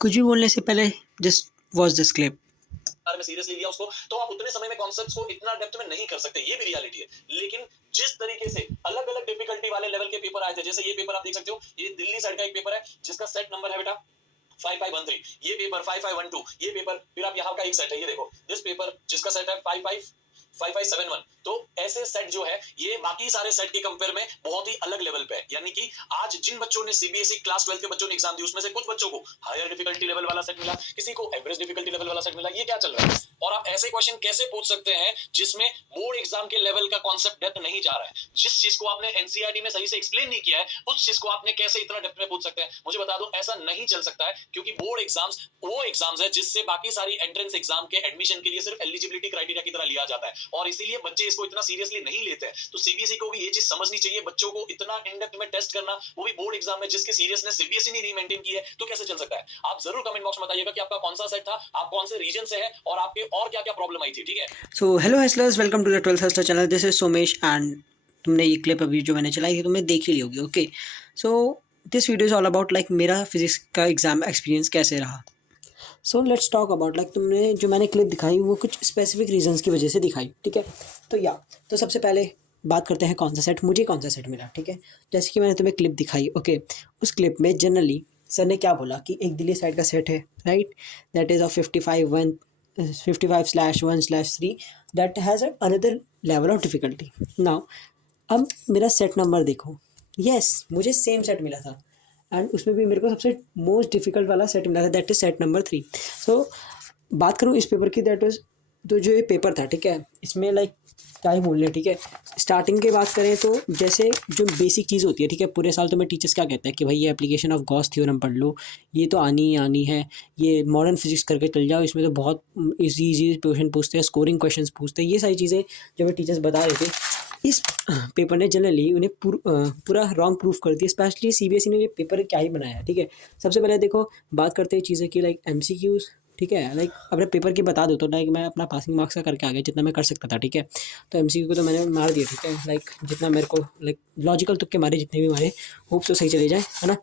कुछ भी बोलने से पहले जस्ट वॉच दिस क्लिप। बारे में सीरियसली लिया उसको, तो आप उतने समय में कॉन्सेप्ट्स को इतना डेप्थ में नहीं कर सकते, ये भी रियलिटी है। लेकिन जिस तरीके से अलग अलग डिफिकल्टी वाले लेवल के पेपर आए थे, जैसे ये पेपर आप देख सकते हो, ये दिल्ली साइड का एक पेपर है जिसका सेट नंबर है बेटा 5513, ये पेपर 5512, ये पेपर फिर आप यहाँ का एक सेट है, ये देखो दिस पेपर जिसका सेट है 5571। तो ऐसे सेट जो है ये बाकी सारे सेट के कंपेयर में बहुत ही अलग लेवल पे है। यानी कि आज जिन बच्चों ने सीबीएसई क्लास 12 के बच्चों ने एग्जाम दी, उसमें से कुछ बच्चों को हायर डिफिकल्टी लेवल वाला सेट मिला, किसी को एवरेज डिफिकल्टी लेवल वाला सेट मिला। ये क्या चल रहा है? और आप ऐसे क्वेश्चन कैसे पूछ सकते हैं जिसमें बोर्ड एग्जाम के लेवल का कॉन्सेप्ट डेप्थ नहीं जा रहा है? जिस चीज को आपने एनसीईआरटी में सही से एक्सप्लेन नहीं किया है, उस चीज को आपने कैसे इतना डेप्थ में पूछ सकते हैं? मुझे बता दो, ऐसा नहीं चल सकता है, क्योंकि बोर्ड एग्जाम्स वो एग्जाम्स है जिससे बाकी सारी एंट्रेंस एग्जाम के एडमिशन के लिए सिर्फ एलिजिबिलिटी क्राइटेरिया की तरह लिया जाता है, और इसीलिए बच्चे इसको इतना सीरियसली नहीं लेते हैं। तो सीबीएसई को भी ये चीज समझनी चाहिए, बच्चों को इतना इन डेप्थ में टेस्ट करना, वो भी बोर्ड एग्जाम में, जिसके सीरियसनेस सीबीएसई ने नहीं मेंटेन की है, तो कैसे चल सकता है? आप जरूर कमेंट बॉक्स में बताइएगा कि आपका कौन सा सेट था, आप कौन से रीजन से है, और आपके और क्या क्या प्रॉब्लम आई थी। ठीक है, so hello hustlers, welcome to the 12th hustler channel. This is Somesh and तुमने ये क्लिप अभी जो मैंने चलाई थी तुमने देख ही ली होगी। Okay, so this video is all about like मेरा फिजिक्स का एग्जाम एक्सपीरियंस कैसे रहा। So let's talk about like तुमने जो मैंने क्लिप दिखाई वो कुछ स्पेसिफिक रीजंस की वजह से दिखाई। ठीक है, तो सबसे पहले बात करते हैं कौन सा सेट मुझे कौन सा सेट मिला। ठीक है, जैसे कि मैंने तुम्हें क्लिप दिखाई। ओके, उस क्लिप में जनरली सर ने क्या बोला कि एक दिल्ली साइड का सेट है, right, that is of 55/1/3 that has another level of difficulty. Now अब मेरा सेट नंबर देखो, यस मुझे सेम सेट मिला था एंड उसमें भी मेरे को सबसे मोस्ट डिफिकल्ट वाला सेट मिला था, दैट इज सेट नंबर 3। सो बात करूँ इस पेपर की, दैट वाज तो जो ये पेपर था, ठीक है, इसमें लाइक क्या ही बोल रहे, ठीक है। स्टार्टिंग की बात करें तो जैसे जो बेसिक चीज़ होती है, ठीक है, पूरे साल तो मैं टीचर्स क्या कहते हैं कि भाई ये एप्लीकेशन ऑफ गॉस थ्योरम पढ़ लो, ये तो आनी ही आनी है, ये मॉडर्न फिजिक्स करके चल जाओ, इसमें तो बहुत इजी क्वेश्चन पूछते हैं, स्कोरिंग क्वेश्चन पूछते हैं, ये सारी चीज़ें जो मैं टीचर्स बता रहे थे। इस पेपर ने जनरली उन्हें पूरा रॉन्ग प्रूफ कर दिया। स्पेशली सीबीएसई ने ये पेपर क्या ही बनाया है। ठीक है, सबसे पहले देखो बात करते हैं चीज़ें की लाइक एमसीक्यूज़। ठीक है, लाइक अपने पेपर की बता दो तो लाइक मैं अपना पासिंग मार्क्स का करके आ गया जितना मैं कर सकता था। ठीक है, तो एमसीक्यू को तो मैंने मार दिया। ठीक है, लाइक जितना मेरे को लाइक लॉजिकल तुक्के मारे जितने भी मारे, होप तो सही चले जाए, है ना।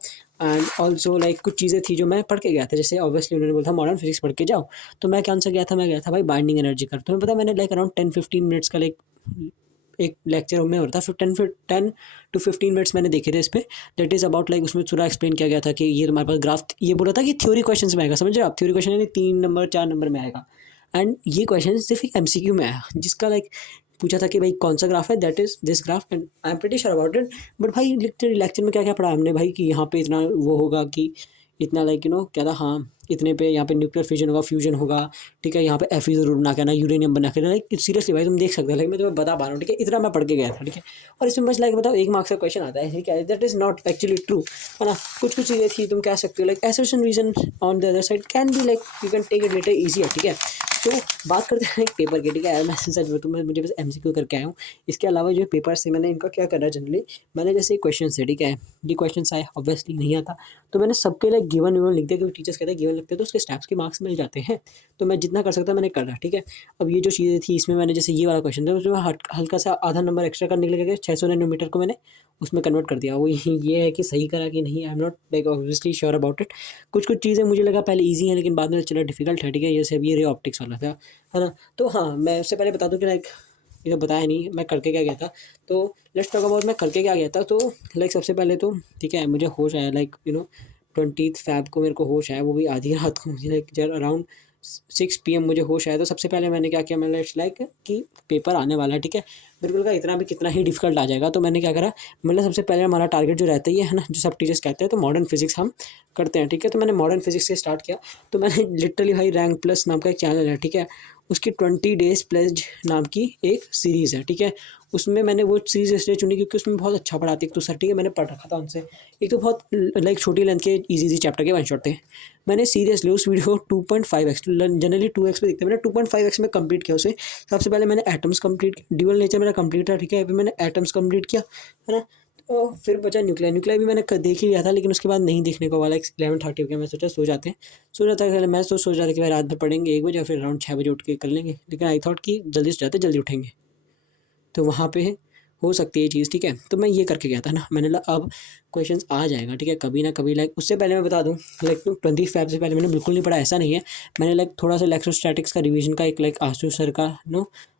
एंड ऑल्सो लाइक कुछ चीज़ें थी जो मैं पढ़ के गया था, जैसे ऑब्वियसली उन्होंने बोला था मॉडर्न फिजिक्स पढ़ के जाओ, तो मैं कौन सा गया था, मैं गया था भाई बाइंडिंग एनर्जी कर। तुम्हें पता मैंने लाइक अराउंड 10-15 मिनट्स का लाइक एक लेक्चर में होता है, फिर 10 to 15 मिनट्स मैंने देखे थे इस पर। दैट इज़ अबाउट लाइक उसमें पूरा एक्सप्लेन किया गया था कि ये तुम्हारे पास ग्राफ, ये बोला था कि थ्योरी क्वेश्चन में आएगा, समझ रहे हो आप, थ्योरी क्वेश्चन यानी 3 नंबर 4 नंबर में आएगा। एंड ये क्वेश्चन सिर्फ एक एमसीक्यू में आया, जिसका लाइक पूछा था कि भाई कौन सा ग्राफ है, that is this graph and I am pretty sure about it. But भाई लेक्चर में क्या क्या पढ़ा हमने भाई कि यहाँ पे इतना वो होगा कि इतना लाइक क्या था, हाँ इतने पे यहाँ पे न्यूक्लियर फिजन होगा, फ्यूजन होगा। ठीक है, यहाँ पे एफ जरूर बना के आना, यूरेनियम बना के आना। लाइक सीरियसली भाई तुम देख सकते हो, लाइक मैं तुम्हें बता पा रहा हूँ। ठीक है, इतना मैं पढ़ के गया था। ठीक है, और इसमें बस लाइक बताओ 1 मार्क्स का क्वेश्चन आता है, ठीक है, that is not actually true, है ना। कुछ कुछ चीज़ें थी, तुम कह सकते हो like association reason on the other side can be like you can take it later easier. ठीक है, तो बात करते हैं एक पेपर की। ठीक है, मैं सच बताऊँ, मुझे बस एमसीक्यू करके आया हूँ। इसके अलावा जो पेपर से मैंने इनका क्या करा, जनरली मैंने जैसे क्वेश्चन है, ठीक है, ये क्वेश्चन आए ऑब्वियसली नहीं आता, तो मैंने सबके लाइक गिवन लिख दिया, क्योंकि टीचर्स कहते हैं गिवन लिखते हैं तो उसके स्टेप्स के मार्क्स मिल जाते हैं। तो मैं जितना कर सकता मैंने करा। ठीक है, अब ये जो चीज़ें थी इसमें मैंने जैसे ये वाला क्वेश्चन था उसमें हल्का सा आधा नंबर एक्स्ट्रा करने के लिए 600 नैनोमीटर को मैंने उसमें कन्वर्ट कर दिया। वो ये है कि सही करा कि नहीं, I am not like obviously sure about it. कुछ कुछ चीज़ें मुझे लगा पहले ईजी है, लेकिन बाद में चला डिफिकल्ट है। ठीक है, जैसे अभी रे ऑप्टिक्स वाला था, है ना। तो हाँ, मैं उससे पहले बता दूँ कि लाइक ये तो बताया नहीं मैं करके क्या गया था। तो लेट्स टॉक अबाउट मैं करके क्या गया था। तो लाइक सबसे पहले तो ठीक है, मुझे होश आया लाइक 20 फ़ैब को मेरे को होश आया, वो भी आधी रात को, मुझे लाइक जब अराउंड 6 PM मुझे होश आया। तो सबसे पहले मैंने क्या किया, मैंने इट्स लाइक कि पेपर आने वाला है, ठीक है, मेरे को लगा इतना भी कितना ही डिफिकल्ट आ जाएगा। तो मैंने क्या करा, मतलब सबसे पहले हमारा टारगेट जो रहता ही है ना, जो सब टीचर्स कहते हैं, तो मॉडर्न फिजिक्स हम करते हैं। ठीक है, तो मैंने मॉडर्न फिजिक्स से स्टार्ट किया। तो मैंने लिटरली भाई रैंक प्लस नाम का एक चैनल है, ठीक है, उसकी 20 डेज प्लेज नाम की एक सीरीज़ है। ठीक है, उसमें मैंने वो सीरीज़ इसलिए चुनी क्योंकि उसमें बहुत अच्छा पढ़ाते एक तो सर, ठीक है, मैंने पढ़ रखा था उनसे। एक तो बहुत लाइक छोटी लेंथ के इजी चैप्टर के वन शॉट थे। मैंने सीरियसली उस वीडियो को 2.5x, जनरली 2x पे देखते हैं, मैंने 2.5x में कंप्लीट किया उसे। सबसे पहले मैंने एटम्स कंप्लीट, ड्यूअल नेचर मेरा कंप्लीट था। ठीक है, फिर मैंने एटम्स कंप्लीट किया, है ना। तो फिर बचा न्यूक्लियर भी मैंने देख ही लिया था, लेकिन उसके बाद नहीं देखने को वाला 11:30 हो गया। मैं सोचा सो जाते हैं, सो जाता है। मैं तो सोच रहा था कि भाई रात भर पढ़ेंगे 1 बजे, फिर अराउंड 6 बजे उठ के कर लेंगे, लेकिन आई थॉट कि जल्दी से जाते जल्दी उठेंगे। तो वहाँ पे हो सकती है ये चीज़, ठीक है। तो मैं ये करके गया था ना, मैंने बोला अब क्वेश्चंस आ जाएगा, ठीक है, कभी ना कभी। लाइक उससे पहले मैं बता दूँ, लाइक 20 फ़ेब से पहले मैंने बिल्कुल नहीं पढ़ा, ऐसा नहीं है। मैंने लाइक थोड़ा सा इलेक्ट्रोस्टैटिक्स का रिवीजन का एक लाइक आशु सर का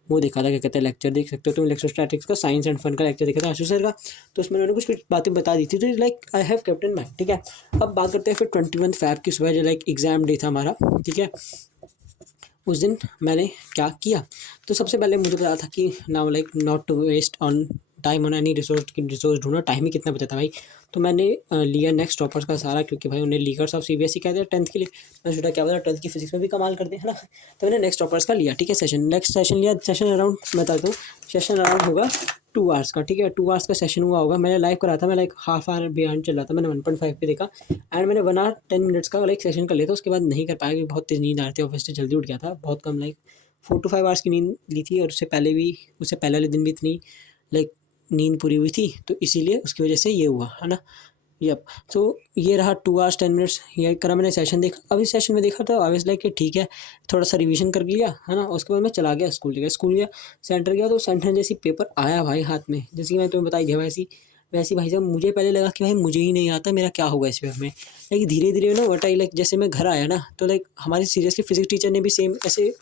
वो देखा था, क्या कहते हैं, लेक्चर देख सकते हो तुम, इलेक्ट्रोस्टैटिक्स का साइंस एंड फन का लेक्चर देखा था आशु सर का। तो उसमें उन्होंने कुछ कुछ बातें बता दी थी, तो like I have kept in mind, ठीक है। अब बात करते हैं फिर 21 फ़ेब की सुबह, जो लाइक एग्ज़ाम डे था हमारा, ठीक है। उस दिन मैंने क्या किया, तो सबसे पहले मुझे पता था कि now like not to waste on time on any resource ढूंढना, टाइम ही कितना बचा था भाई। तो मैंने लिया नेक्स्ट टॉपर्स का सारा, क्योंकि भाई उन्हें लीगर्स ऑफ सीबीएसई कहते हैं 10th के लिए। मैं सोचा क्या पता 12th की फिजिक्स में भी कमाल कर दे, है ना। तो मैंने नेक्स्ट टॉपर्स का लिया, ठीक है, सेशन, नेक्स्ट सेशन लिया। सेशन अराउंड मैं बताता हूँ, सेशन अराउंड होगा 2 आवर्स का, ठीक है। 2 आवर्स का सेशन हुआ होगा, मैंने लाइव करा था, मैं लाइक हाफ आवर बिहाइंड चल रहा था, मैंने 1.5 पे देखा। एंड मैंने 1 आवर 10 मिनट्स का लाइक सेशन कर लिया था। उसके बाद नहीं कर पाया क्योंकि बहुत तेज़ नींद आ रही थी, ऑब्वियसली जल्दी उठ गया था, बहुत कम लाइक 4 to 5 आवर्स की नींद ली थी। और उससे पहले भी, उससे पहले वाले दिन भी इतनी लाइक नींद पूरी हुई थी, तो इसीलिए उसकी वजह से ये हुआ, है ना। यप। तो ये रहा 2 आवर्स 10 मिनट्स, ये करा मैंने, सेशन देखा। अब इस सेशन में देखा तो आई वाज लाइक कि ठीक है, थोड़ा सा रिवीजन कर लिया, है ना। उसके बाद मैं चला गया स्कूल गया, सेंटर गया। तो सेंटर जैसी पेपर आया भाई हाथ में, जैसे कि मैं तुम्हें बताई दिया, वैसी वैसी भाई साहब मुझे पहले लगा कि भाई मुझे ही नहीं आता, मेरा क्या होगा इस पेपर में। लेकिन धीरे धीरे ना वट आई लाइक, जैसे मैं घर आया ना, तो लाइक हमारी सीरियसली फिजिक्स टीचर ने भी सेम ऐसे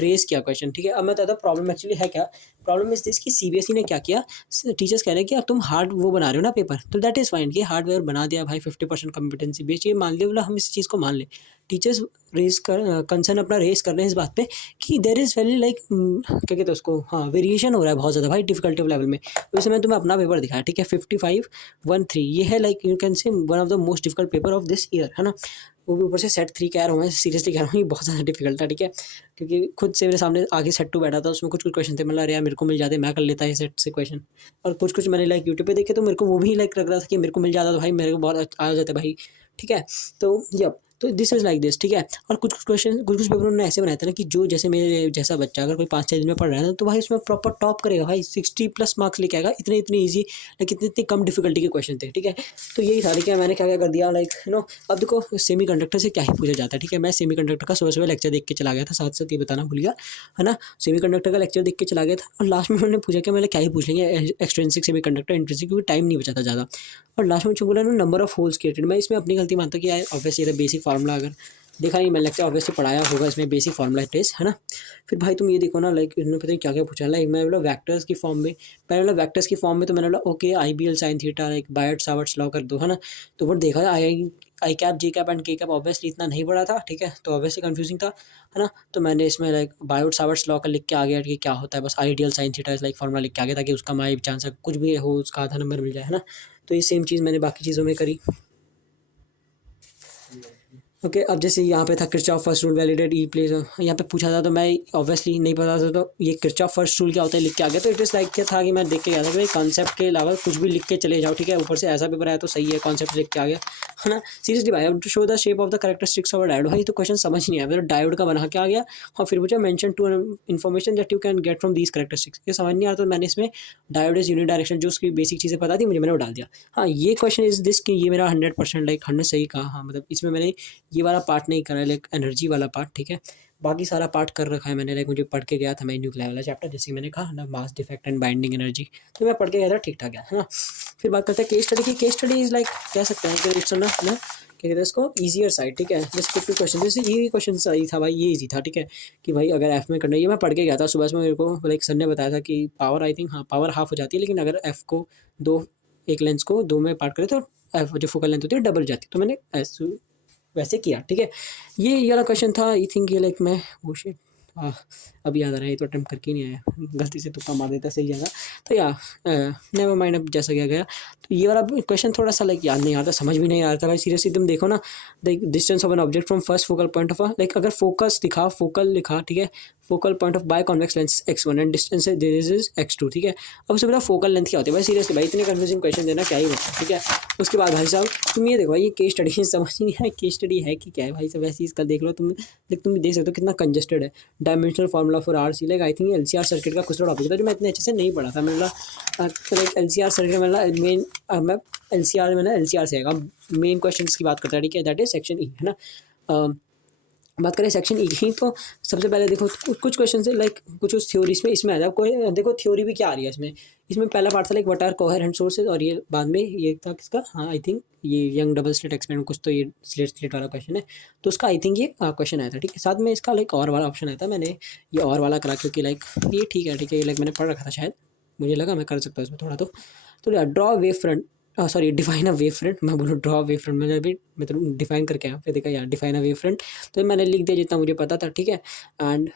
रेज़ किया क्वेश्चन, ठीक है। अब मैं बताता हूँ प्रॉब्लम एक्चुअली है क्या। प्रॉब्लम इज़ दिस कि सीबीएसई ने क्या किया, टीचर्स कह रहे हैं कि अब तुम हार्ड वो बना रहे हो ना पेपर, तो दैट इज़ फाइन, कि हार्डवेयर बना दिया भाई, 50% कॉम्पिटेंसी बेस्ड, ये मान लिया, बोला हम इस चीज़ को मान लें। टीचर्स रेज़ कर कंसर्न अपना रेज़ कर रहे हैं इस बात पे कि देयर इज़ वेरी लाइक क्या कहते हैं उसको, हाँ, वेरिएशन हो रहा है बहुत ज़्यादा भाई डिफ़िकल्टी लेवल में। वैसे मैंने तुम्हें अपना पेपर दिखाया, ठीक है, 5513, ये है लाइक यू कैन से one of the most difficult paper of this year, है ना। वो भी ऊपर से सेट 3 कह रहा हूँ मैं, सीरियसली कह रहा हूँ, ये बहुत ज़्यादा डिफिकल्ट था, ठीक है। क्योंकि खुद से मेरे सामने आगे सेट 2 बैठा था, उसमें कुछ कुछ क्वेश्चन थे, मतलब अरे यार मेरे को मिल जाते, मैं कर लेता ये सेट से क्वेश्चन। और कुछ कुछ मैंने लाइक यूट्यूब पे देखे, तो मेरे को वो भी लाइक लग रहा था कि मेरे को मिल जाता, तो भाई मेरे को बहुत आ जाते भाई, ठीक है। तो यप, तो दिस इज़ लाइक दिस, ठीक है। और कुछ कुछ क्वेश्चन, कुछ कुछ पेपर उन्होंने ऐसे बनाए थे ना कि जो जैसे मेरे जैसा बच्चा अगर कोई 5-6 दिन में पढ़ रहा है ना, तो भाई उसमें प्रॉपर टॉप करेगा भाई, 60+ मार्क्स लेके आएगा। इतने इतने ईजी, लाइक इतने इतने कम डिफिकल्टी के क्वेश्चन थे, ठीक है। तो यही था, लेकिन मैंने क्या क्या कर दिया लाइक अब देखो सेमी कंडक्टर से क्या ही पूछा जाता है, ठीक है। मैं सेमी कंडक्टर का सुबह सुबह लेक्चर देख के चला गया था, साथ साथ ये बताना भूल गया, है ना। सेमी कंडक्टर का लेक्चर देख के चला गया था, और लास्ट में उन्होंने पूछा कि मैंने क्या ही पूछ लेंगे एक्सट्रिंसिक सेमी कंडक्टर, इंट्रिंसिक, क्योंकि टाइम नहीं बचा था ज़्यादा। और लास्ट में बोला ना नंबर ऑफ होल्स क्रिएटेड, मैं इसमें अपनी गलती मानता हूँ कि यार ऑब्वियसली ये बेसिक फार्मूला अगर देखा नहीं, मैंने लेक्चर ऑब्वियसली पढ़ाया होगा, इसमें बेसिक फार्मूला टेस्ट, है ना। फिर भाई तुम ये देखो ना, लाइक इन्होंने पता नहीं क्या क्या पूछा, लाइक मैं बोला वैक्टर्स की फॉर्म में, पहले बोला वैक्टर्स की फॉर्म में, तो मैंने बोला okay IBL sine theta like Biot Savart's law कर दो, है ना। तो वो देखा I cap J cap and K cap obviously इतना नहीं पढ़ा था, ठीक है, तो ऑब्वियसली कंफ्यूजिंग था, है ना। तो मैंने इसमें लाइक बायोट सावर्ट्स लॉ का लिख के आ गया कि क्या होता है, बस ideal sine theta is like formula लिख के आ गया, ताकि उसका माई चांस कुछ भी हो उसका आधा नंबर मिल जाए, है ना। तो ये सेम चीज़ मैंने बाकी चीज़ों में करी। ओके अब जैसे यहाँ पे था किरचॉफ फर्स्ट रूल वैलिडेट ई प्लेस, यहाँ पे पूछा था, तो मैं ऑब्वियसली नहीं पता था, तो ये किरचॉफ फर्स्ट रूल क्या होता है लिख के आ गया। तो इट इज़ लाइक क्या था कि मैं देख के गया था कि भाई कॉन्सेप्ट के अलावा कुछ भी लिख के चले जाओ, ठीक है। ऊपर से ऐसा पेपर आया तो सही है, कॉन्सेप्ट लिख के आ गया, है ना। सीरियसली भाई, to show the shape of the characteristics of diode, भाई तो क्वेश्चन समझ नहीं आया, मतलब डायोड का बना के आ गया, और फिर पूछा mention two information that you can get from these characteristics, ये समझ नहीं आ रहा, तो मैंने इसमें डायोड इज यूनि डायरेक्शन, जो उसकी बेसिक चीज़ें पता थी मुझे, मैंने वो डाल दिया। हाँ, ये क्वेश्चन इज दिस कि ये मेरा 100% लाइक 100 सही कहा, हाँ, मतलब इसमें मैंने ये वाला पार्ट नहीं करा, लाइक एनर्जी वाला पार्ट, ठीक है। बाकी सारा पार्ट कर रखा है मैंने, लाइक मुझे पढ़ के गया था मैं न्यूक्लियर वाला चैप्टर, जैसे कि मैंने कहा ना, mass defect and binding energy, तो मैं पढ़ के गया था, ठीक ठाक गया, है ना। फिर बात करते हैं केस स्टडी की। केस स्टडी इज लाइक कह सकते हैं कि इट्स ना क्या कहते हैं इसको, ईजियर साइड, ठीक है। जैसे कुछ क्वेश्चन, जैसे ये क्वेश्चन सही था भाई, ये ईजी था, ठीक है, कि भाई अगर एफ में करना, ये मैं पढ़ के गया था सुबह में, मेरे को लाइक सर ने बताया था कि पावर आई थिंक, हाँ, पावर हाफ हो जाती है, लेकिन अगर एफ को दो, एक लेंस को 2 में पार्ट करें तो एफ जो फोकल लेंथ होती है डबल हो जाती है, तो मैंने ऐसे वैसे किया, ठीक है। ये वाला क्वेश्चन था, आई थिंक ये लाइक मैं वो शिट अब याद आ रहा है, ये तो अटेम्प्ट करके नहीं आया, गलती से तुक्का मार देता सही जगह, तो या नेवर माइंड, अब जैसा गया गया। तो ये वाला क्वेश्चन थोड़ा सा लाइक याद नहीं आता, समझ भी नहीं आ रहा था भाई, सीरियसली तुम देखो ना, like distance of an object from first focal point of like अगर फोकस दिखा, फोकल लिखा, ठीक है, focal point of by convex lens x1 and distance this is x2, ठीक है। अब उससे पहले फोकल लेंथ क्या होती है भाई, सीरियसली भाई इतने कंफ्यूजिंग क्वेश्चन देना क्या ही बता, ठीक है। उसके बाद भाई साहब तुम ये देखो भाई, ये केस स्टडी समझ नहीं है, केस स्टडी है कि क्या है भाई साहब, वैसे इसका देख लो तुम, तुम देख सकते हो कितना कंजेस्टेड है। Dimensional formula for RC, like I think LCR circuit का कुछ टॉपिक था जो मैं इतने अच्छे से नहीं पढ़ा था, मैंने लाइक LCR सर्किट मतलब मेन, मैं LCR से आएगा, मेन क्वेश्चन की बात करता है, ठीक है, दैट इज सेक्शन ई, है ना। बात करें सेक्शन ई की, तो सबसे पहले देखो कुछ क्वेश्चन है लाइक कुछ थ्योरीज में इसमें आ जाए कोई, देखो थ्योरी भी क्या आ रही है इसमें पहला पार्ट था like what are coherent sources, और ये बाद में ये था किसका, हाँ आई थिंक ये यंग डबल स्लिट एक्सपेरिमेंट कुछ, तो ये स्लिट वाला क्वेश्चन है, तो उसका आई थिंक ये क्वेश्चन आया था, ठीक है। साथ में इसका लाइक और वाला ऑप्शन आया था, मैंने ये और वाला करा क्योंकि लाइक ये ठीक है लाइक मैंने पढ़ रखा था शायद, मुझे लगा मैं कर सकता हूँ इसमें थोड़ा, तो draw wave front, sorry define a wave front, मैं बोलूँ ड्रॉ वेव फ्रंट, मैंने अभी मतलब डिफाइन करके आया, फिर देखा यार डिफाइन अ वेव फ्रंट, तो मैंने लिख दिया जितना मुझे पता था, ठीक है। एंड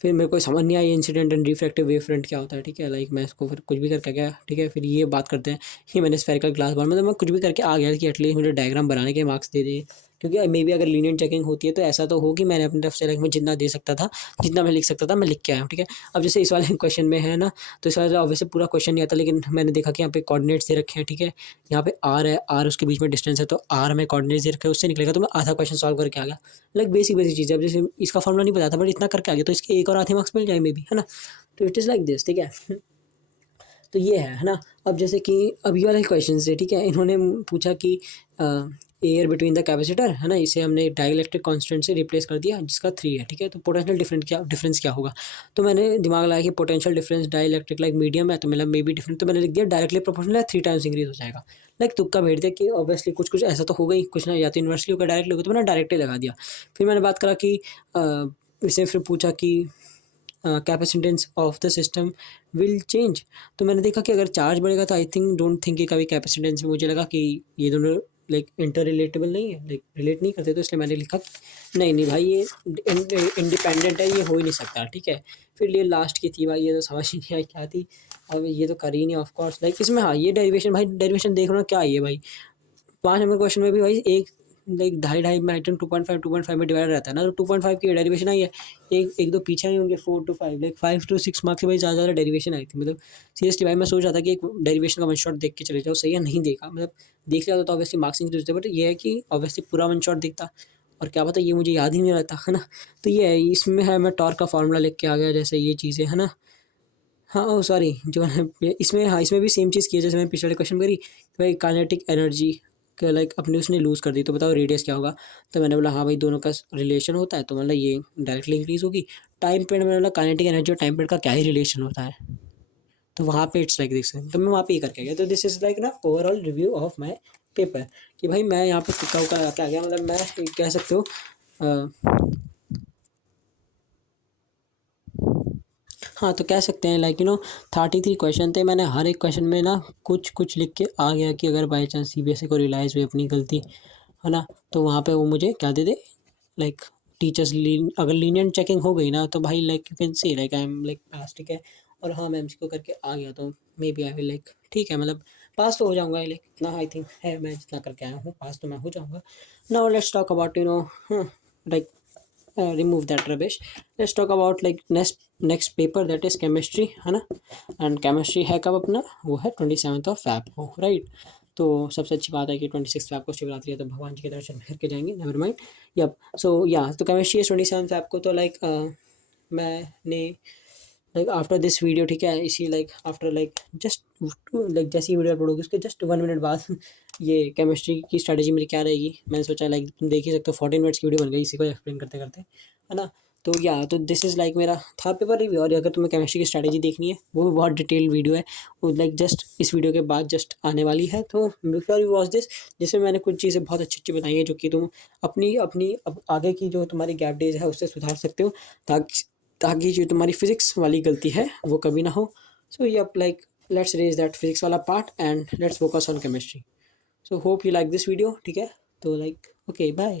फिर मेरे को समझ नहीं आया incident and refractive wave front क्या होता है, ठीक है। लाइक मैं इसको फिर कुछ भी करके गया, ठीक है। फिर ये बात करते हैं कि मैंने स्फेरिकल ग्लास बार, मतलब मैं कुछ भी करके आ गया कि एटलीस्ट मुझे डायग्राम बनाने के मार्क्स दे दिए, क्योंकि मे बी अगर लीनियर चेकिंग होती है तो ऐसा तो हो कि मैंने अपनी तरफ से लाइक मैं जितना दे सकता था, जितना मैं लिख सकता था मैं लिख के आया हूँ, ठीक है। अब जैसे इस वाले क्वेश्चन में है ना, तो इस वाले ऑब्वियसली पूरा क्वेश्चन नहीं आता, लेकिन मैंने देखा कि यहाँ पे कोऑर्डिनेट्स दे रखे हैं, ठीक है। यहाँ पे आर है, आर उसके बीच में डिस्टेंस है, तो आर में कोऑर्डिनेट्स दे रखे हैं, उससे निकलेगा, तो मैं आधा क्वेश्चन सॉल्व करके आ गया। लाइक बेसिक चीज़ है। अब जैसे इसका फॉर्मूला नहीं पता था बट इतना करके आ गया, तो इसके एक और आधे मार्क्स मिल जाए मे बी, है ना। तो इट इज़ लाइक दिस, ठीक है। तो ये है ना। अब जैसे कि अब ये वाले क्वेश्चन है, ठीक है, इन्होंने पूछा कि एयर बिटवीन द कैपेसिटर, है ना, इसे हमने डाइलेक्ट्रिक कांस्टेंट से रिप्लेस कर दिया जिसका 3 है, ठीक है। तो पोटेंशियल डिफरेंस क्या होगा, तो मैंने दिमाग लगाया कि potential difference dielectric like medium है, तो मतलब मे बी डिफरेंट, तो मैंने लिख दिया डायरेक्टली प्रोपोर्शनल है, 3 टाइम्स इंक्रीज हो जाएगा। लाइक तुक्का भेज दिया कि ऑब्वियसली कुछ ऐसा तो होगा ही, कुछ ना, या तो इन्वर्सली होगा डायरेक्टली होगा, तो मैंने डायरेक्टली लगा दिया। फिर मैंने बात करा कि इसे फिर पूछा कि capacitance of the system will change, तो मैंने देखा कि अगर चार्ज बढ़ेगा तो आई थिंक डोंट थिंक कि कभी कैपेसिटेंस में, मुझे लगा कि ये दोनों लाइक इंटर रिलेटेबल नहीं है, लाइक रिलेट नहीं करते, तो इसलिए मैंने लिखा नहीं भाई ये इंडिपेंडेंट है, ये हो ही नहीं सकता, ठीक है। फिर ये लास्ट की थी भाई, ये तो समझ ही नहीं आई क्या थी, अब ये तो कर ही नहीं ऑफकोर्स, लाइक इसमें हाँ ये डेरिवेशन, भाई डेरिवेशन देख रहा हूँ क्या है ये भाई, 5 नंबर क्वेश्चन में भी भाई एक लाइक ढाई में आइटम 2.5 में डिवाइड रहता है ना, तो 2.5 की डेरिवेशन आई है, एक दो पीछे ही होंगे 4 to 5, लाइक 5 to 6 मार्क्स से भाई ज़्यादा डेरिवेशन आई थी। मतलब सीरियसली भाई मैं सोच रहा था कि एक डेरिवेशन का वन शॉट देख के चले जाओ, सही है, नहीं देखा, मतलब देख लिया तो ऑब्वियसली मार्क्स नहीं देते, बट ये है कि ऑब्वियसली पूरा वन शॉट देखता, और क्या पता ये मुझे याद ही नहीं रहता, है ना। तो ये है, इसमें है मैं टॉर्क का फार्मूला लिख के आ गया, जैसे ये चीज़ें, है ना। हाँ ओ सॉरी, जो है इसमें, हाँ इसमें भी सेम चीज़ की है जैसे मैंने पिछले वाले क्वेश्चन करी, भाई काइनेटिक एनर्जी के लाइक अपने उसने लूज़ कर दी, तो बताओ रेडियस क्या होगा, तो मैंने बोला हाँ भाई दोनों का रिलेशन होता है, तो मतलब ये डायरेक्टली इंक्रीज़ होगी। टाइम पीरियड, मैंने बोला काइनेटिक एनर्जी और टाइम पीरियड का क्या ही रिलेशन होता है, तो वहाँ पे इट्स लाइक देख सकते हैं, तो मैं वहाँ पे ये करके गया। तो दिस इज़ लाइक ना overall review of my paper, कि भाई मैं यहाँ पे तुक्का उक्का क्या गया, मतलब मैं कह सकते हो हाँ, तो कह सकते हैं लाइक 33 क्वेश्चन थे, मैंने हर एक क्वेश्चन में ना कुछ लिख के आ गया कि अगर बाई चांस सीबीएसई को रियलाइज़ हुई अपनी गलती, है ना, तो वहाँ पे वो मुझे क्या दे दे, लाइक टीचर्स अगर लीनियंट चेकिंग हो गई ना, तो भाई like you can say like I am like pass, ठीक है। और हाँ मैं एमसीक्यू करके आ गया, तो maybe I will like, ठीक है, मतलब पास तो हो जाऊँगा, लाइक इतना आई थिंक है, मैं जितना करके आया हूँ पास तो मैं हो जाऊँगा। Now let's talk about like remove that rubbish. Let's talk about like next paper, that is chemistry, है ना। एंड केमिस्ट्री है कब अपना, वो है 27 फ़रवरी को, राइट। तो सबसे अच्छी बात है कि 26 फ़रवरी को शिवरात्रि है, तो भगवान जी के दर्शन करके जाएंगे, नेवर माइंड। यप, सो या तो केमिस्ट्री है 27 फ़रवरी को, तो लाइक मैंने लाइक आफ्टर दिस वीडियो, ठीक है, इसी like after like just like जैसी वीडियो अपलोड होगी उसके जस्ट 1 मिनट बाद ये केमिस्ट्री की स्ट्रैटेजी मेरी क्या रहेगी, मैंने सोचा लाइक तुम देख ही सकते हो, 14 मिनट्स की वीडियो बन गई इसी को एक्सप्लेन करते करते, है ना। तो या तो दिस इज़ लाइक मेरा था पेपर रिव्यू, और अगर तुम्हें केमिस्ट्री की स्ट्रैटेजी देखनी है वो भी बहुत डिटेल वीडियो है, वो लाइक जस्ट इस वीडियो के बाद जस्ट आने वाली है, तो बिफोर यू वॉच दिस, जिसमें मैंने कुछ चीज़ें बहुत अच्छी अच्छी बताई हैं जो कि तुम अपनी अपनी अब आगे की जो तुम्हारी गैप डेज है उससे सुधार सकते हो, ताकि जो तुम्हारी फिजिक्स वाली गलती है वो कभी ना हो। So yup, like let's raise that physics वाला part and let's focus on chemistry. So hope you like this video, ठीक है, तो लाइक ओके बाय।